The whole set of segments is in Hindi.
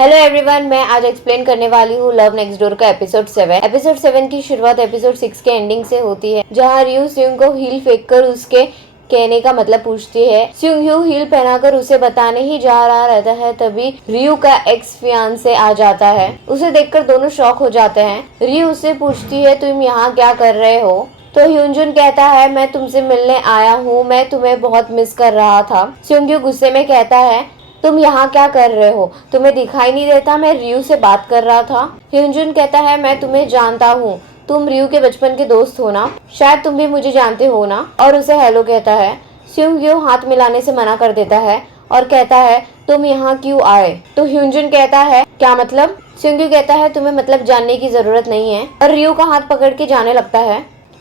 हेलो एवरीवन, मैं आज एक्सप्लेन करने वाली हूँ लव नेक्स्ट डोर का एपिसोड 7। एपिसोड 7 की शुरुआत एपिसोड 6 के एंडिंग से होती है, जहाँ रियू स्यूंग को हील फेंक कर उसके कहने का मतलब पूछती है। स्यूंग ह्यू हील पहनाकर उसे बताने ही जा रहा रहता है, तभी रियू का एक्स फियांसे आ जाता है। उसे देखकर दोनों शॉक हो जाते हैं। रियू उससे पूछती है, तुम यहाँ क्या कर रहे हो? तो ह्यूनजुन कहता है, मैं तुमसे मिलने आया हूँ, मैं तुम्हें बहुत मिस कर रहा था। स्यूंग ह्यू गुस्से में कहता है, तुम यहाँ क्या कर रहे हो? तुम्हें दिखाई नहीं देता मैं रियू से बात कर रहा था? ह्यूनजुन कहता है, मैं तुम्हें जानता हूँ, तुम रियू के बचपन के दोस्त हो ना, शायद तुम भी मुझे जानते हो ना, और उसे हेलो कहता है। स्यूंग ह्यू हाथ मिलाने से मना कर देता है और कहता है, तुम यहाँ क्यों आए? तो ह्यूनजुन कहता है, क्या मतलब? स्यूंग ह्यू कहता है, तुम्हें मतलब जानने की जरूरत नहीं है, और रियू का हाथ पकड़ के जाने लगता है।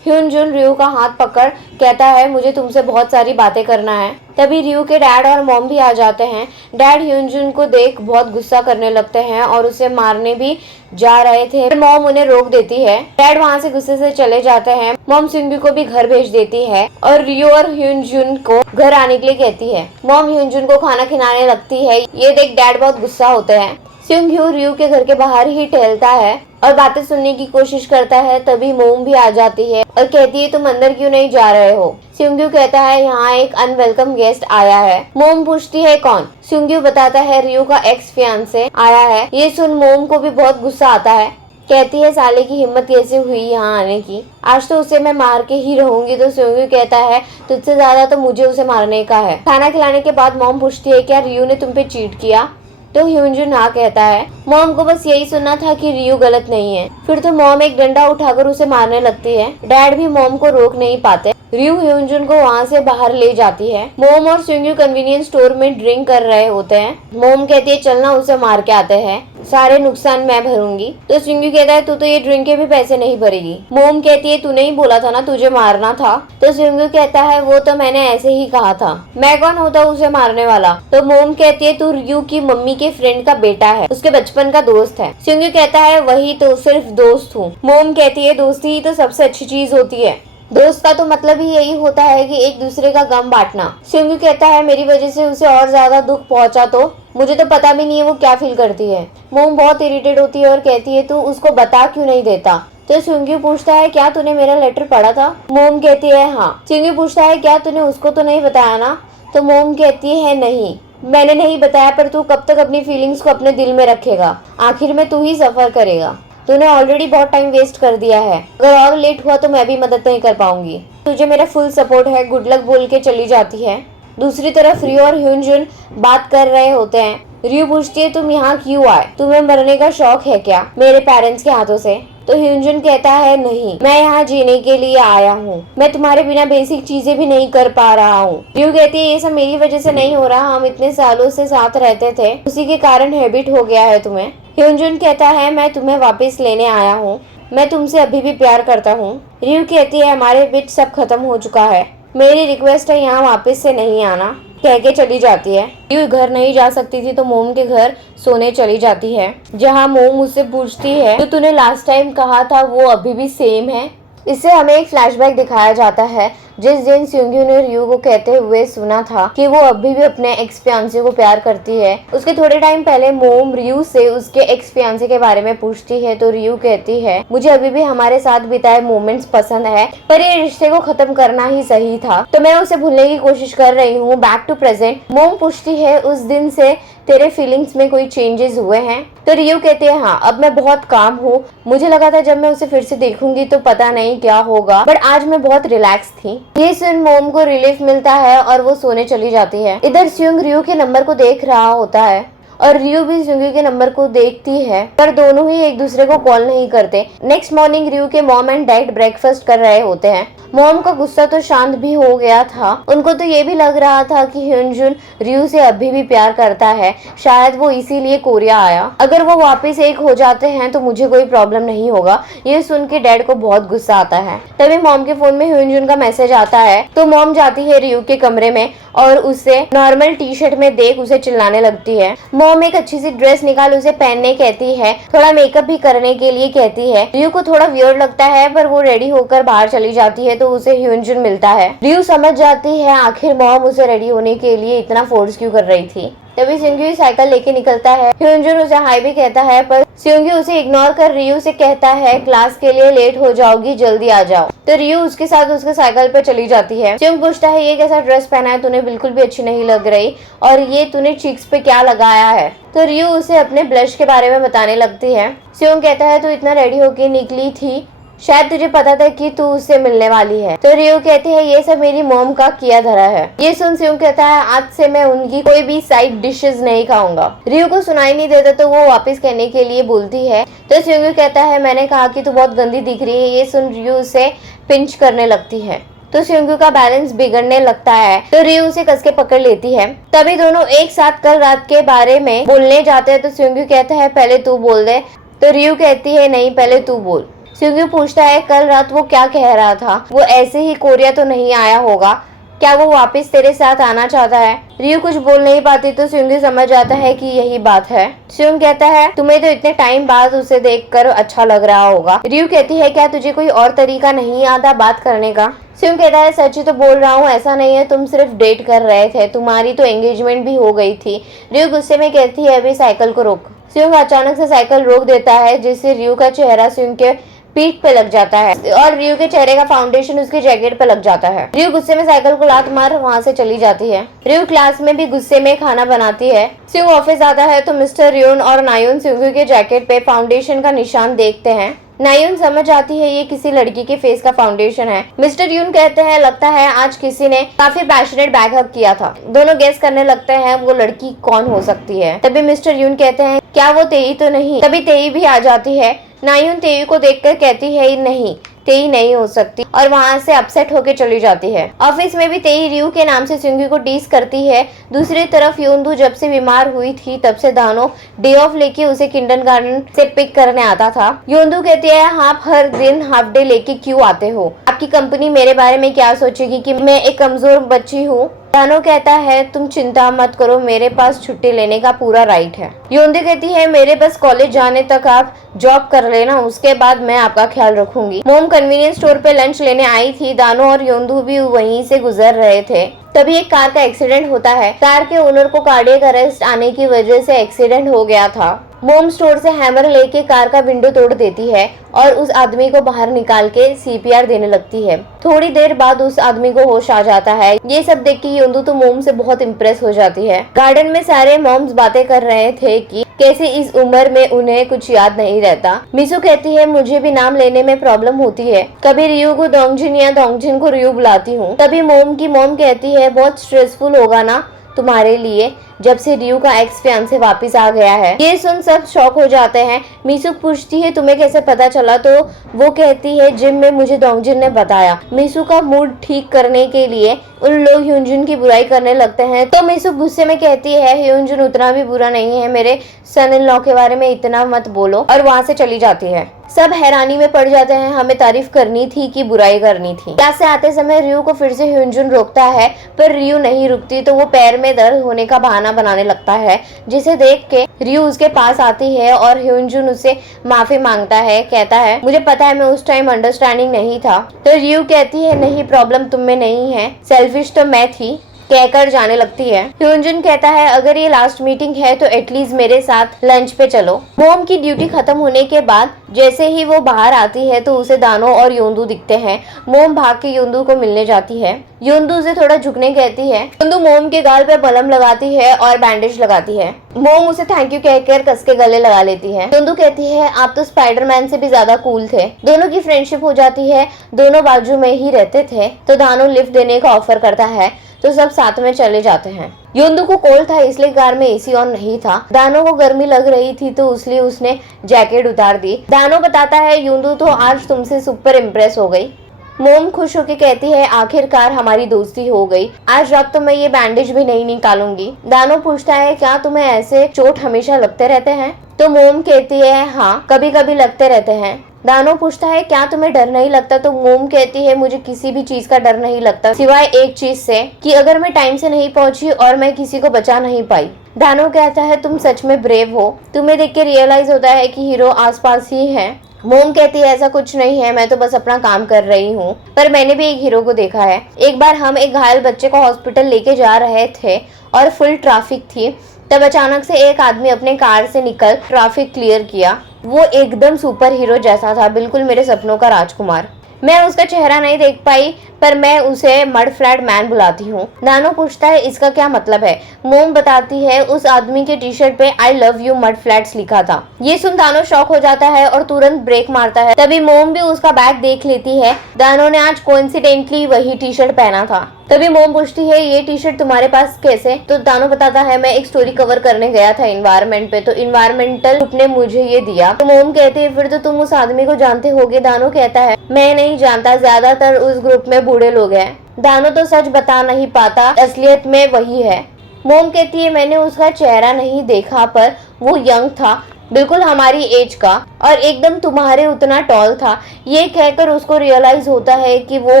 ह्यूनजुन रियू का हाथ पकड़ कहता है, मुझे तुमसे बहुत सारी बातें करना है। तभी रियू के डैड और मॉम भी आ जाते हैं। डैड ह्यूनजुन को देख बहुत गुस्सा करने लगते हैं और उसे मारने भी जा रहे थे, पर मॉम उन्हें रोक देती है। डैड वहाँ से गुस्से से चले जाते हैं। मॉम स्यूंग को भी घर भेज देती है और रियू और ह्यूनजुन को घर आने के लिए कहती है। मॉम ह्यूनजुन को खाना खिलाने लगती है। ये देख डैड बहुत गुस्सा होते हैं। स्यूंग ह्यू रियू के घर के बाहर ही टहलता है और बातें सुनने की कोशिश करता है। तभी मोम भी आ जाती है और कहती है, तुम अंदर क्यों नहीं जा रहे हो? स्यूंग ह्यू कहता है, यहाँ एक अनवेलकम गेस्ट आया है। मोम पूछती है, कौन? स्यूंग ह्यू बताता है, रियू का एक्स फियांसे आया है। ये सुन मोम को भी बहुत गुस्सा आता है। कहती है, साले की हिम्मत कैसे हुई यहाँ आने की? आज तो उसे मैं मार के ही रहूंगी। तो स्यूंग ह्यू कहता है, तुझसे ज्यादा तो मुझे उसे मारने का है। खाना खिलाने के बाद मोम पूछती है, क्या रियू ने तुम पे चीट किया? तो ह्यूनजुन हाँ कहता है। मॉम को बस यही सुनना था कि रियू गलत नहीं है। फिर तो मॉम एक डंडा उठाकर उसे मारने लगती है। डैड भी मॉम को रोक नहीं पाते। रियू ह्यूनजुन को वहाँ से बाहर ले जाती है। मॉम और स्यूंग कन्वीनियंस स्टोर में ड्रिंक कर रहे होते हैं। मॉम कहती है, चलना उसे मार के आते हैं, सारे नुकसान मैं भरूंगी। तो स्यूंग कहता है, तू तो ये ड्रिंक के भी पैसे नहीं भरेगी। मोम कहती है, तूने ही बोला था ना तुझे मारना था। तो स्यूंग कहता है, वो तो मैंने ऐसे ही कहा था, मैं कौन होता उसे मारने वाला? तो मोम कहती है, तू रियू की मम्मी के फ्रेंड का बेटा है, उसके बचपन का दोस्त है। स्यूंग कहता है, वही तो, सिर्फ दोस्त हूँ। मोम कहती है, दोस्ती ही तो सबसे अच्छी चीज होती है। दोस्त का तो मतलब ही यही होता है कि एक दूसरे का गम बांटना। स्यूंग कहता है, मेरी वजह से उसे और ज्यादा दुख पहुंचा तो मुझे तो पता भी नहीं है वो क्या फील करती है। मोम बहुत इरिटेट होती है और कहती है, तू उसको बता क्यों नहीं देता? तो स्यूंग पूछता है, क्या तूने मेरा लेटर पढ़ा था? मोम कहती है, हाँ। स्यूंग पूछता है, क्या तूने उसको तो नहीं बताया ना? तो मोम कहती है, नहीं, मैंने नहीं बताया, पर तू कब तक अपनी फीलिंग्स को अपने दिल में रखेगा? आखिर में तू ही सफर करेगा। तूने ऑलरेडी बहुत टाइम वेस्ट कर दिया है, अगर और लेट हुआ तो मैं भी मदद नहीं कर पाऊंगी। तुझे मेरा फुल सपोर्ट है, गुड लक बोल के चली जाती है। दूसरी तरफ रियू और ह्यूनजुन बात कर रहे होते हैं। रियू पूछती है, तुम यहाँ क्यों आए? तुम्हें मरने का शौक है क्या मेरे पेरेंट्स के हाथों से? तो ह्यूनजुन कहता है, नहीं, मैं यहाँ जीने के लिए आया हूँ, मैं तुम्हारे बिना बेसिक चीजें भी नहीं कर पा रहा हूँ। रियू कहती है, ये सब मेरी वजह से नहीं हो रहा, हम इतने सालों से साथ रहते थे, उसी के कारण हैबिट हो गया है तुम्हें। ह्यूनजुन कहता है, मैं तुम्हें वापस लेने आया हूँ, मैं तुमसे अभी भी प्यार करता हूँ। रियू कहती है, हमारे बीच सब खत्म हो चुका है, मेरी रिक्वेस्ट है यहाँ वापस से नहीं आना, कह के चली जाती है। रियू घर नहीं जा सकती थी तो मोम के घर सोने चली जाती है, जहाँ मोम उससे पूछती है, जो तूने लास्ट टाइम कहा था वो अभी भी सेम है? इससे हमें एक फ्लैशबैक दिखाया जाता है, जिस दिन स्यूंग ने रियू को कहते हुए सुना था कि वो अभी भी अपने एक्स फियांसे को प्यार करती है। उसके थोड़े टाइम पहले मोम रियू से उसके एक्स फियांसे के बारे में पूछती है, तो रियू कहती है, मुझे अभी भी हमारे साथ बिताए मोमेंट्स पसंद है, पर ये रिश्ते को खत्म करना ही सही था, तो मैं उसे भूलने की कोशिश कर रही हूँ, बैक टू प्रेजेंट। मोम पूछती है, उस दिन से तेरे फीलिंग्स में कोई चेंजेस हुए हैं? तो रियू कहते हैं, हाँ, अब मैं बहुत काम हूँ, मुझे लगा था जब मैं उसे फिर से देखूंगी तो पता नहीं क्या होगा, बट आज मैं बहुत रिलैक्स थी। ये सुन मोम को रिलीफ मिलता है और वो सोने चली जाती है। इधर स्यूंग रियू के नंबर को देख रहा होता है और रियू भी स्यूंग के नंबर को देखती है, पर दोनों ही एक दूसरे को कॉल नहीं करते। नेक्स्ट मॉर्निंग रियू के मॉम एंड डैड ब्रेकफास्ट कर रहे होते हैं। मॉम का गुस्सा तो शांत भी हो गया था, उनको तो ये भी लग रहा था कि ह्यूनजुन रियू से अभी भी प्यार करता है, शायद वो इसीलिए कोरिया आया। अगर वो वापस एक हो जाते हैं तो मुझे कोई प्रॉब्लम नहीं होगा। ये सुन के डैड को बहुत गुस्सा आता है। तभी मॉम के फोन में ह्यूनजुन का मैसेज आता है, तो मॉम जाती है रियू के कमरे में और उसे नॉर्मल टी शर्ट में देख उसे चिल्लाने लगती है। मॉम एक अच्छी सी ड्रेस निकाल उसे पहनने कहती है, थोड़ा मेकअप भी करने के लिए कहती है। रियू को थोड़ा वियर्ड लगता है, पर वो रेडी होकर बाहर चली जाती है तो उसे ह्यूनजुन मिलता है। रियू समझ जाती है आखिर मॉम उसे रेडी होने के लिए इतना फोर्स क्यों कर रही थी। तभी स्योंग्यू साइकिल लेके निकलता है। ह्यूनजुन उसे हाई भी कहता है, पर स्योंग्यू उसे इग्नोर कर रियू से कहता है क्लास के लिए लेट हो जाओगी, जल्दी आ जाओ। तो रियू उसके साथ उसके साइकिल पे चली जाती है। स्योंग पूछता है ये कैसा ड्रेस पहना है तूने, बिल्कुल भी अच्छी नहीं लग रही, और ये तूने चीक्स पे क्या लगाया है। तो रियू उसे अपने ब्लश के बारे में बताने लगती है। स्योंग कहता है तू इतना रेडी होके निकली थी, शायद तुझे पता था कि तू उससे मिलने वाली है। तो रियो कहती है ये सब मेरी मॉम का किया धरा है। ये सुन स्योंग कहता है आज से मैं उनकी कोई भी साइड डिशेस नहीं खाऊंगा। रियो को सुनाई नहीं देता तो वो वापस कहने के लिए बोलती है। तो स्योंग कहता है मैंने कहा कि तू बहुत गंदी दिख रही है। ये सुन रियो उसे पिंच करने लगती है तो स्योंग का बैलेंस बिगड़ने लगता है। तो रियो उसे कस के पकड़ लेती है। तभी दोनों एक साथ कल रात के बारे में बोलने जाते हैं। तो स्योंग कहता है पहले तू बोल दे। तो रियो कहती है नहीं, पहले तू बोल। स्योंग पूछता है कल रात वो क्या कह रहा था, वो ऐसे ही कोरिया तो नहीं आया होगा, क्या वो वापस तेरे साथ आना चाहता है। रियो कुछ बोल नहीं पाती तो स्योंग समझ आता है कि यही बात है। स्योंग कहता है तुम्हें तो इतने टाइम बाद उसे देखकर अच्छा लग रहा होगा। रियो कहती है क्या तुझे कोई और तरीका नहीं आता बात करने का। स्योंग कहता है सच ही तो बोल रहा हूँ, ऐसा नहीं है तुम सिर्फ डेट कर रहे थे, तुम्हारी तो एंगेजमेंट भी हो गई थी। रियो गुस्से में कहती है अभी साइकिल को रोक। स्योंग अचानक से साइकिल रोक देता है जिससे रियो का चेहरा स्योंग के पीठ पे लग जाता है और रियो के चेहरे का फाउंडेशन उसके जैकेट पे लग जाता है। रियो गुस्से में साइकिल को लात मार वहाँ से चली जाती है। रियो क्लास में भी गुस्से में खाना बनाती है। स्योंग ऑफिस आता है तो मिस्टर रियोन और नायोन स्योंग के जैकेट पे फाउंडेशन का निशान देखते हैं। नायोन समझ आती है ये किसी लड़की के फेस का फाउंडेशन है। मिस्टर यून कहते हैं लगता है आज किसी ने काफी पैशनेट बैकअप किया था। दोनों गेस करने लगते हैं वो लड़की कौन हो सकती है। तभी मिस्टर यून कहते हैं क्या वो तेई तो नहीं। तभी तेई भी आ जाती है। नायोन तेई को देखकर कहती है नहीं, तेई नहीं हो सकती, और वहाँ से अपसेट होके चली जाती है। ऑफिस में भी तेई रियू के नाम से स्योंग को टीज करती है। दूसरी तरफ योंदू जब से बीमार हुई थी तब से दानो डे ऑफ लेके उसे किंडरगार्टन से पिक करने आता था। योंदू कहती है आप हर दिन हाफ डे लेके क्यों आते हो, आपकी कंपनी मेरे बारे में क्या सोचेगी कि मैं एक कमजोर बच्ची हूँ। दानो कहता है तुम चिंता मत करो, मेरे पास छुट्टी लेने का पूरा राइट है। योंदू कहती है मेरे बस कॉलेज जाने तक आप जॉब कर लेना, उसके बाद मैं आपका ख्याल रखूंगी। मोम कन्वीनियंस स्टोर पे लंच लेने आई थी। दानो और योंदू भी वहीं से गुजर रहे थे। तभी एक कार का एक्सीडेंट होता है। कार के ओनर को कार्डियक अरेस्ट आने की वजह से एक्सीडेंट हो गया था। मोम स्टोर से हैमर लेके कार का विंडो तोड़ देती है और उस आदमी को बाहर निकाल के सीपीआर देने लगती है। थोड़ी देर बाद उस आदमी को होश आ जाता है। ये सब देख के योंदू तो मोम से बहुत इम्प्रेस हो जाती है। गार्डन में सारे मोम्स बातें कर रहे थे कि कैसे इस उम्र में उन्हें कुछ याद नहीं रहता। मिसू कहती है मुझे भी नाम लेने में प्रॉब्लम होती है, कभी रियू को दोंगजिन या दोंगजिन को रियू बुलाती हूँ। तभी मोम की मोम कहती है बहुत स्ट्रेसफुल होगा ना तुम्हारे लिए जब से रियू का एक्स फियांसे वापस आ गया है। ये सुन सब शॉक हो जाते हैं। मिसू पूछती है तुम्हें कैसे पता चला, तो वो कहती है जिम में मुझे दोंगजिन ने बताया। मिसू का मूड ठीक करने के लिए उन लोग ह्यूनजुन की बुराई करने लगते हैं। तो मिसू गुस्से में कहती है ह्यूनजुन उतना भी बुरा नहीं है, मेरे सन इन लॉ के बारे में इतना मत बोलो, और वहाँ से चली जाती है। सब हैरानी में पड़ जाते हैं, हमें तारीफ करनी थी कि बुराई करनी थी। क्लास से आते समय रियू को फिर से ह्यूनजुन रोकता है पर रियू नहीं रुकती, तो वो पैर में दर्द होने का बहाना बनाने लगता है, जिसे देख के रियू उसके पास आती है और ह्यूनजुन उससे माफी मांगता है। कहता है मुझे पता है मैं उस टाइम अंडरस्टैंडिंग नहीं था। तो रियू कहती है नहीं, प्रॉब्लम तुम में नहीं है, सेल्फिश तो मैं थी, कहकर जाने लगती है। ह्यूनजुन कहता है अगर ये लास्ट मीटिंग है तो एटलीस्ट मेरे साथ लंच पे चलो। मोम की ड्यूटी खत्म होने के बाद जैसे ही वो बाहर आती है तो उसे दानो और योंदू दिखते हैं। मोम भाग के योंदू को मिलने जाती है। योंदू उसे थोड़ा झुकने कहती है। योंदू मोम के गाल पे मलहम लगाती है और बैंडेज लगाती है। मोम उसे थैंक यू कहकर कस के गले लगा लेती है। योंदू कहती है आप तो स्पाइडरमैन से भी ज्यादा कूल थे। दोनों की फ्रेंडशिप हो जाती है। दोनों बाजू में ही रहते थे तो दानो लिफ्ट देने का ऑफर करता है तो सब साथ में चले जाते हैं। योंदू को कोल्ड था इसलिए कार में एसी ऑन नहीं था। दानो को गर्मी लग रही थी तो इसलिए उसने जैकेट उतार दी। दानो बताता है योंदू तो आज तुमसे सुपर इम्प्रेस हो गई। मोम खुश होकर कहती है आखिरकार हमारी दोस्ती हो गई, आज रात तो मैं ये बैंडेज भी नहीं निकालूंगी। दानो पूछता है क्या तुम्हें ऐसे चोट हमेशा लगते रहते हैं, तो मोम कहती है हाँ कभी कभी लगते रहते हैं। दानो पूछता है क्या तुम्हें डर नहीं लगता, तो मोम कहती है मुझे किसी भी चीज का डर नहीं लगता सिवाय एक चीज से कि अगर मैं टाइम से नहीं पहुंची और मैं किसी को बचा नहीं पाई। दानो कहता है तुम सच में ब्रेव हो, तुम्हें देख के रियलाइज होता है कि हीरो आसपास ही है। मोम कहती है ऐसा कुछ नहीं है, मैं तो बस अपना काम कर रही हूँ, पर मैंने भी एक हीरो को देखा है। एक बार हम एक घायल बच्चे को हॉस्पिटल लेके जा रहे थे और फुल ट्रैफिक थी, तब अचानक से एक आदमी अपने कार से निकल ट्रैफिक क्लियर किया। वो एकदम सुपर हीरो जैसा था, बिल्कुल मेरे सपनों का राजकुमार। मैं उसका चेहरा नहीं देख पाई, पर मैं उसे मड फ्लैट मैन बुलाती हूँ। दानो पूछता है इसका क्या मतलब है। मोम बताती है उस आदमी के टी शर्ट पे I love you mud flats लिखा था। ये सुन दानो शॉक हो जाता है और तुरंत ब्रेक मारता है। तभी मोम भी उसका बैग देख लेती है। दानो ने आज कोइंसिडेंटली वही टी शर्ट पहना था। तभी मोम पूछती है ये टी शर्ट तुम्हारे पास कैसे। तो दानो बताता है मैं एक स्टोरी कवर करने गया था इन्वायरमेंट पे, तो इन्वायरमेंटल ग्रुप ने मुझे ये दिया। तो मोम कहती है फिर तो तुम उस आदमी को जानते होगे। दानो कहता है मैं नहीं जानता, ज्यादातर उस ग्रुप में बूढ़े लोग हैं। दानो तो सच बता नहीं पाता, असलियत में वही है। मोम कहती है मैंने उसका चेहरा नहीं देखा, पर वो यंग था, बिल्कुल हमारी एज का, और एकदम तुम्हारे उतना टॉल था। ये कहकर उसको रियलाइज होता है कि वो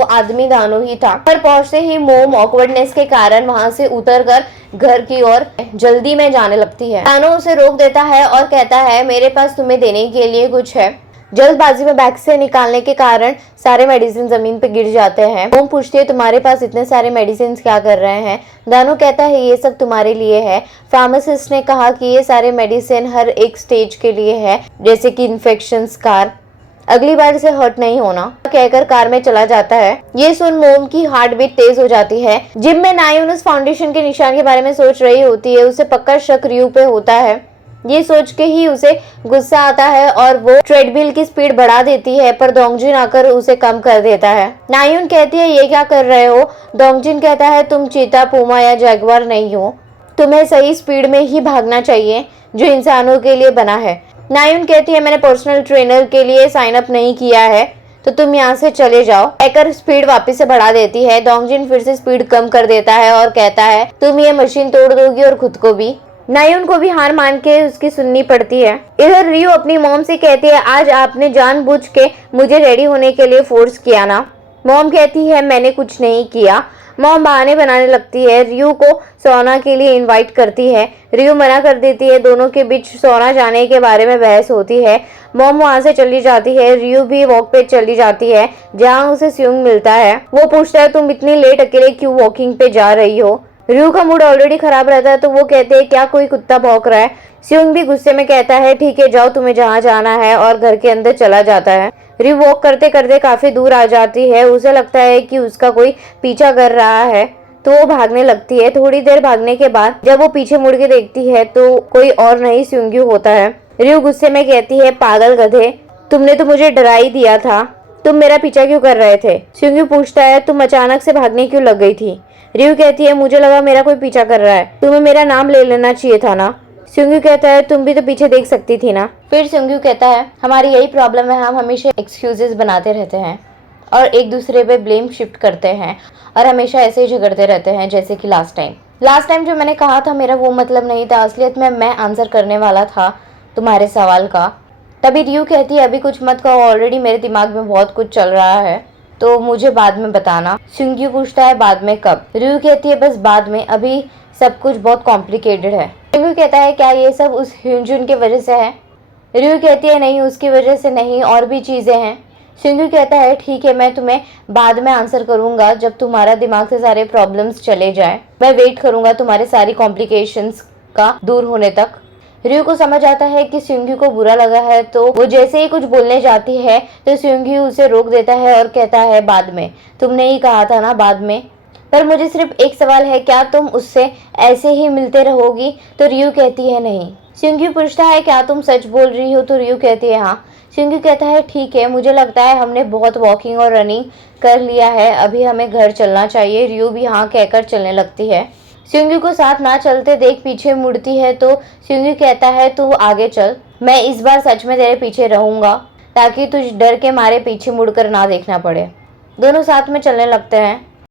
आदमी दानो ही था। पर पहुंचते ही मोम ऑकवर्डनेस के कारण वहां से उतरकर घर की ओर जल्दी में जाने लगती है। दानो उसे रोक देता है और कहता है मेरे पास तुम्हें देने के लिए कुछ है। जल्दबाजी में बैग से निकालने के कारण सारे मेडिसिन जमीन पे गिर जाते हैं। मोम पूछती है तुम्हारे पास इतने सारे मेडिसिन क्या कर रहे हैं। दानो कहता है ये सब तुम्हारे लिए है। फार्मासिस्ट ने कहा कि ये सारे मेडिसिन हर एक स्टेज के लिए है, जैसे कि इन्फेक्शन, स्कार, अगली बार से हर्ट नहीं होना, कहकर कार में चला जाता है। ये सुन मोम की हार्ट बीट तेज हो जाती है। जिम में नायुन उस फाउंडेशन के निशान के बारे में सोच रही होती है। उसे पक्का शक रियू पे होता है। ये सोच के ही उसे गुस्सा आता है और वो ट्रेडमिल की स्पीड बढ़ा देती है, पर दोंगजिन आकर उसे कम कर देता है। नायुन कहती है ये क्या कर रहे हो। दोंगजिन कहता है तुम चीता, पूमा या जैगुआर नहीं हो, तुम्हें सही स्पीड में ही भागना चाहिए जो इंसानों के लिए बना है। नायुन कहती है मैंने पर्सनल ट्रेनर के लिए साइन अप नहीं किया है, तो तुम यहाँ से चले जाओ। कहकर स्पीड वापस से बढ़ा देती है। दोंगजिन फिर से स्पीड कम कर देता है और कहता है तुम ये मशीन तोड़ दोगी और खुद को भी। नायुन को भी हार मान के उसकी सुननी पड़ती है। इधर रियो अपनी मॉम से कहती है आज आपने जानबूझ के मुझे रेडी होने के लिए फोर्स किया ना। मॉम कहती है मैंने कुछ नहीं किया। मॉम बहाने बनाने लगती है। रियो को सोना के लिए इनवाइट करती है। रियो मना कर देती है। दोनों के बीच सोना जाने के बारे में बहस होती है। मॉम वहाँ से चली जाती है। रियो भी वॉक पे चली जाती है जहाँ उसे स्यूंग मिलता है। वो पूछता है तुम इतनी लेट अकेले क्यों वॉकिंग पे जा रही हो। रियो का मूड ऑलरेडी खराब रहता है, तो वो कहते हैं क्या कोई कुत्ता भौंक रहा है। स्यूंग भी गुस्से में कहता है ठीक है जाओ तुम्हें जहाँ जाना है, और घर के अंदर चला जाता है। रियो वॉक करते करते काफी दूर आ जाती है। उसे लगता है कि उसका कोई पीछा कर रहा है, तो वो भागने लगती है। थोड़ी देर भागने के बाद जब वो पीछे मुड़ के देखती है तो कोई और नहीं स्यूंग्यू होता है। रियो गुस्से में कहती है पागल गधे, तुमने तो मुझे डरा ही दिया था, तुम मेरा पीछा क्यों कर रहे थे। स्यूंग्यू पूछता है तुम अचानक से भागने क्यों लग गई थी। रियो कहती है मुझे लगा मेरा कोई पीछा कर रहा है, तुम्हें मेरा नाम ले लेना चाहिए था ना। स्यूंग्यू कहता है तुम भी तो पीछे देख सकती थी ना। फिर स्यूंग्यू कहता है हमारी यही प्रॉब्लम है, हम हमेशा एक्सक्यूजेस बनाते रहते हैं और एक दूसरे पे ब्लेम शिफ्ट करते हैं और हमेशा ऐसे ही झगड़ते रहते हैं। जैसे कि लास्ट टाइम जो मैंने कहा था मेरा वो मतलब नहीं था, असलियत में मैं आंसर करने वाला था तुम्हारे सवाल का। तभी रियो कहती है अभी कुछ मत कहो, ऑलरेडी मेरे दिमाग में बहुत कुछ चल रहा है, तो मुझे बाद में बताना। स्यूंग्यू पूछता है बाद में कब। रियो कहती है बस बाद में, अभी सब कुछ बहुत कॉम्प्लिकेटेड है। स्यूंग्यू कहता है क्या ये सब उस ह्यूंजुन की वजह से है। रियो कहती है नहीं उसकी वजह से नहीं, और भी चीजें हैं। स्यूंग्यू कहता है ठीक है मैं तुम्हें बाद में आंसर करूंगा, जब तुम्हारा दिमाग से सारे प्रॉब्लम्स चले जाए। मैं वेट करूंगा तुम्हारे सारी कॉम्प्लिकेशंस का दूर होने तक। रियो को समझ आता है कि स्यूंग्यू को बुरा लगा है, तो वो जैसे ही कुछ बोलने जाती है तो स्यूंग्यू उसे रोक देता है और कहता है बाद में, तुमने ही कहा था ना बाद में। पर मुझे सिर्फ एक सवाल है, क्या तुम उससे ऐसे ही मिलते रहोगी। तो रियो कहती है नहीं। स्यूंग्यू पूछता है क्या तुम सच बोल रही हो। तो रियो कहती है हाँ। स्यूंग्यू कहता है ठीक है, मुझे लगता है हमने बहुत वॉकिंग और रनिंग कर लिया है, अभी हमें घर चलना चाहिए। रियो भी हाँ कहकर चलने लगती है। स्यूंग्यू को साथ ना चलते देख पीछे मुड़ती है, तो स्यूंग्यू कहता है तू आगे चल, मैं इस बार सच में तेरे पीछे रहूंगा ताकि तुझ डर के मारे पीछे मुड़कर ना देखना पड़े। दोनों साथ में चलने लगते हैं।